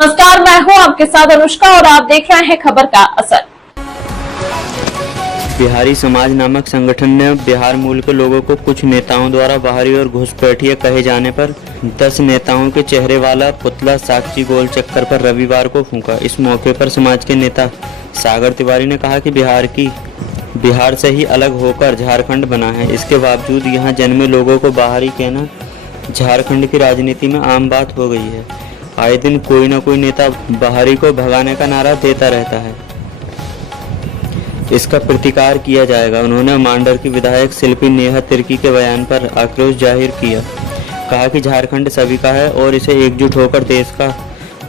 नमस्कार, मैं हूं आपके साथ अनुष्का और आप देख रहे हैं खबर का असर। बिहारी समाज नामक संगठन ने बिहार मूल के लोगों को कुछ नेताओं द्वारा बाहरी और घुसपैठिए कहे जाने पर 10 नेताओं के चेहरे वाला पुतला साक्षी गोल चक्कर पर रविवार को फूंका। इस मौके पर समाज के नेता सागर तिवारी ने कहा कि बिहार से ही अलग होकर झारखंड बना है। इसके बावजूद यहाँ जन्मे लोगों को बाहरी कहना झारखंड की राजनीति में आम बात हो गई है। आए दिन कोई न कोई नेता बाहरी को भगाने का नारा देता रहता है। इसका प्रतिकार किया जाएगा। उन्होंने मांडर की विधायक शिल्पी नेहा तिर्की के बयान पर आक्रोश जाहिर किया। कहा कि झारखंड सभी का है और इसे एकजुट होकर देश का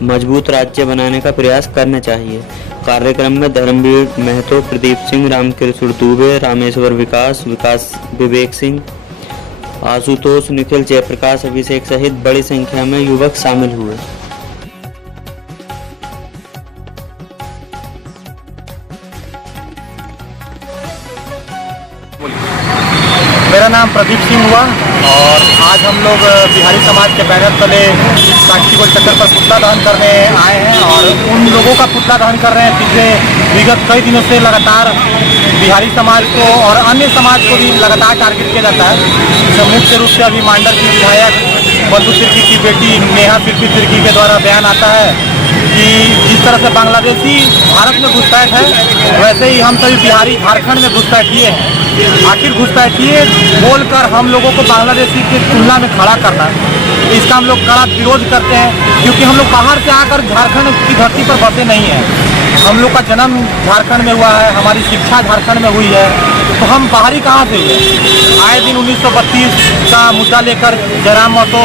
मजबूत राज्य बनाने का प्रयास करना चाहिए। कार्यक्रम में धर्मवीर महतो, प्रदीप सिंह, रामकृष्ण दुबे, रामेश्वर विकास विवेक सिंह, आशुतोष, निखिल, जयप्रकाश, अभिषेक सहित बड़ी संख्या में युवक शामिल हुए। मेरा नाम प्रदीप सिंह हुआ और आज हम लोग बिहारी समाज के बैनर तले साक्षी गोल चक्कर पर पुतला दहन करने आए हैं और उन लोगों का पुतला दहन कर रहे हैं पिछले विगत कई दिनों से लगातार बिहारी समाज को और अन्य समाज को भी लगातार टारगेट किया जाता है। तो मुख्य रूप से अभी मांडर की विधायक बंधु तिर्की की बेटी नेहा तिर्की के द्वारा बयान आता है कि जिस तरह से बांग्लादेशी भारत में घुसपैठ है, वैसे ही हम सभी बिहारी झारखंड में घुसपैठिए हैं। आखिर घुसपैठिए बोलकर हम लोगों को बांग्लादेशी की तुलना में खड़ा करना है, इसका हम लोग कड़ा विरोध करते हैं। क्योंकि हम लोग बाहर से आकर झारखंड की धरती पर बसे नहीं हैं। हम लोग का जन्म झारखंड में हुआ है, हमारी शिक्षा झारखंड में हुई है, तो हम बाहरी कहाँ से हुए? आए दिन 1932 का मुद्दा लेकर जयराम महतो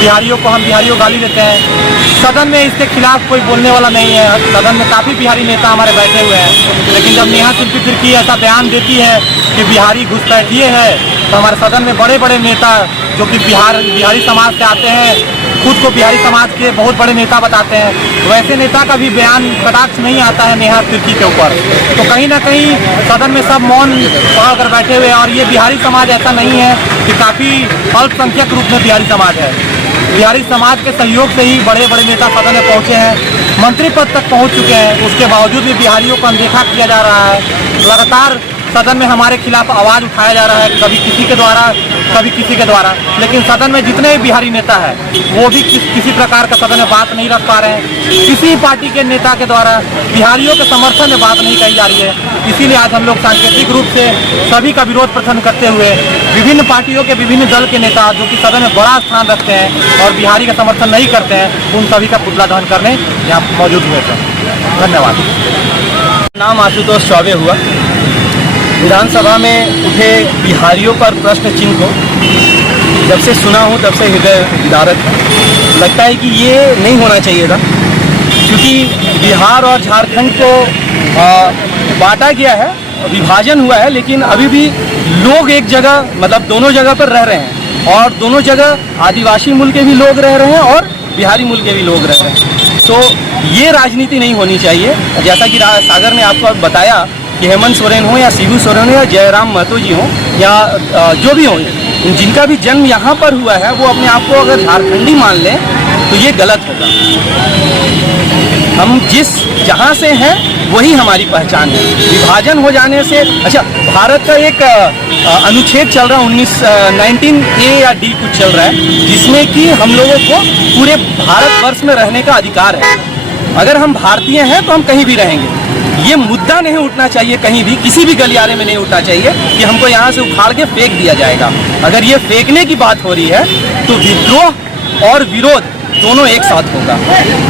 बिहारियों को हम बिहारियों गाली देते हैं। सदन में इसके खिलाफ कोई बोलने वाला नहीं है। सदन में काफ़ी बिहारी नेता हमारे बैठे हुए हैं, लेकिन जब नेहा तिर्की ऐसा बयान देती है कि बिहारी घुसपैठिए है, तो हमारे सदन में बड़े बड़े नेता जो कि बिहारी समाज से आते हैं, खुद को बिहारी समाज के बहुत बड़े नेता बताते हैं, वैसे नेता का भी बयान कटाक्ष नहीं आता है नेहा तिर्की के ऊपर। तो कहीं ना कहीं सदन में सब मौन पकड़ कर बैठे हुए हैं। और ये बिहारी समाज ऐसा नहीं है कि काफ़ी अल्पसंख्यक रूप में बिहारी समाज है। बिहारी समाज के सहयोग से ही बड़े बड़े नेता सदन में पहुँचे हैं, मंत्री पद तक पहुँच चुके हैं। उसके बावजूद भी बिहारियों को अनदेखा किया जा रहा है। लगातार सदन में हमारे खिलाफ आवाज़ उठाया जा रहा है, कभी किसी के द्वारा कभी किसी के द्वारा। लेकिन सदन में जितने भी बिहारी नेता हैं वो भी किसी प्रकार का सदन में बात नहीं रख पा रहे हैं। किसी पार्टी के नेता के द्वारा बिहारियों के समर्थन में बात नहीं कही जा रही है। इसीलिए आज हम लोग सांकेतिक रूप से सभी का विरोध प्रदर्शन करते हुए विभिन्न पार्टियों के विभिन्न दल के नेता जो कि सदन में बड़ा स्थान रखते हैं और बिहारी का समर्थन नहीं करते हैं, उन सभी का पुतला दहन करने यहाँ मौजूद हुए थे। धन्यवाद। नाम आशुतोष चौबे हुआ। विधानसभा में उठे बिहारियों पर प्रश्न चिन्ह को जब से सुना हूँ तब से हृदय विदारक है। लगता है कि ये नहीं होना चाहिए था, क्योंकि बिहार और झारखंड को बांटा गया है, विभाजन हुआ है, लेकिन अभी भी लोग एक जगह मतलब दोनों जगह पर रह रहे हैं और दोनों जगह आदिवासी मूल के भी लोग रह रहे हैं और बिहारी मूल के भी लोग रह रहे हैं। तो ये राजनीति नहीं होनी चाहिए। जैसा कि सागर ने आपको बताया कि हेमंत सोरेन हो या शिबू सोरेन हो या जयराम महतो जी हो या जो भी हो, जिनका भी जन्म यहाँ पर हुआ है, वो अपने आप को अगर झारखंडी मान लें तो ये गलत होगा। हम जहाँ से हैं वही हमारी पहचान है। विभाजन हो जाने से अच्छा, भारत का एक अनुच्छेद चल रहा है 19A या D कुछ चल रहा है, जिसमें कि हम लोगों को पूरे भारतवर्ष में रहने का अधिकार है। अगर हम भारतीय हैं तो हम कहीं भी रहेंगे। ये मुद्दा नहीं उठना चाहिए, कहीं भी किसी भी गलियारे में नहीं उठना चाहिए कि हमको यहाँ से उखाड़ के फेंक दिया जाएगा। अगर ये फेंकने की बात हो रही है तो विद्रोह और विरोध दोनों एक साथ होगा।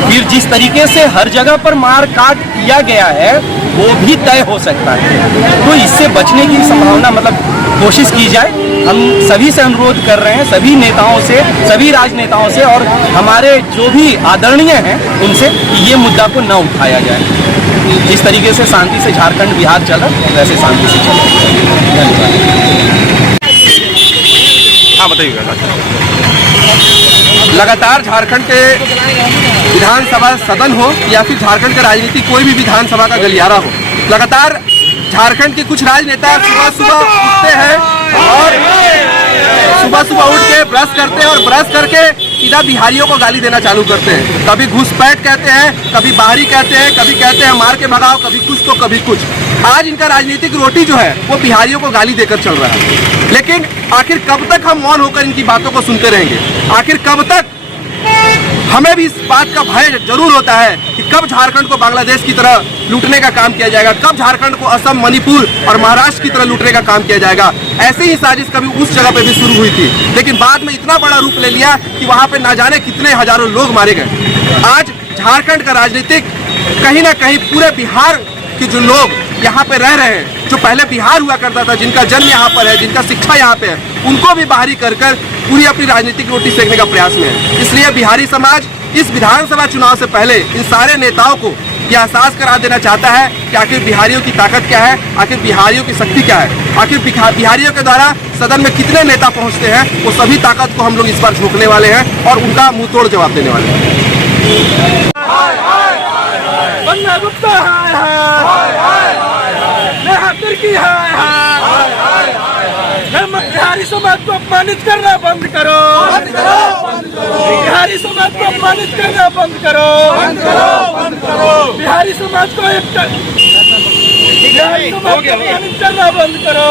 फिर जिस तरीके से हर जगह पर मार काट किया गया है वो भी तय हो सकता है। तो इससे बचने की संभावना मतलब कोशिश की जाए। हम सभी से अनुरोध कर रहे हैं, सभी नेताओं से, सभी राजनेताओं से और हमारे जो भी आदरणीय हैं उनसे कि ये मुद्दा को न उठाया जाए। जिस तरीके से शांति से झारखंड बिहार चला वैसे शांति से चले। धन्यवाद। हाँ बताइएगा। लगातार झारखंड के विधानसभा सदन हो या फिर झारखंड का राजनीति कोई भी विधानसभा का गलियारा हो, लगातार झारखंड के कुछ राजनेता सुबह सुबह उठते हैं और सुबह सुबह उठ के ब्रश करते हैं और ब्रश करके सीधा बिहारियों को गाली देना चालू करते हैं। कभी घुसपैठ कहते हैं, कभी बाहरी कहते हैं, कभी कहते हैं मार के भगाओ, कभी कुछ तो कभी कुछ। आज इनका राजनीतिक रोटी जो है वो बिहारियों को गाली देकर चल रहा है। लेकिन आखिर कब तक हम मौन होकर इनकी बातों को सुनते रहेंगे? आखिर कब तक? हमें भी इस बात का भय जरूर होता है कि कब झारखंड को बांग्लादेश की तरह लूटने का काम किया जाएगा, कब झारखंड को असम, मणिपुर और महाराष्ट्र की तरह लूटने का काम किया जाएगा। ऐसे ही साजिश कभी उस जगह पे भी शुरू हुई थी, लेकिन बाद में इतना बड़ा रूप ले लिया कि वहां पे ना जाने कितने हजारों लोग मारे गए। आज झारखंड का राजनीतिक कहीं ना कहीं पूरे बिहार के जो लोग यहाँ पे रह रहे हैं, जो पहले बिहार हुआ करता था, जिनका जन्म यहाँ पर है, जिनका शिक्षा यहाँ पे है, उनको भी बाहरी कर पूरी अपनी राजनीतिक रोटी सेकने का प्रयास में है। इसलिए बिहारी समाज इस विधानसभा चुनाव से पहले इन सारे नेताओं को यह एहसास करा देना चाहता है कि आखिर बिहारियों की ताकत क्या है, आखिर बिहारियों की शक्ति क्या है, आखिर बिहारियों के द्वारा सदन में कितने नेता पहुंचते हैं। वो सभी ताकत को हम लोग इस बार झोंकने वाले हैं और उनका मुंह तोड़ जवाब देने वाले हैं। बिहारी समाज को अपमानित करना बंद करो, बिहारी समाज को अपमानित करना बंद करो, बिहारी समाज को बिहारी समाज को अपमानित करना बंद करो।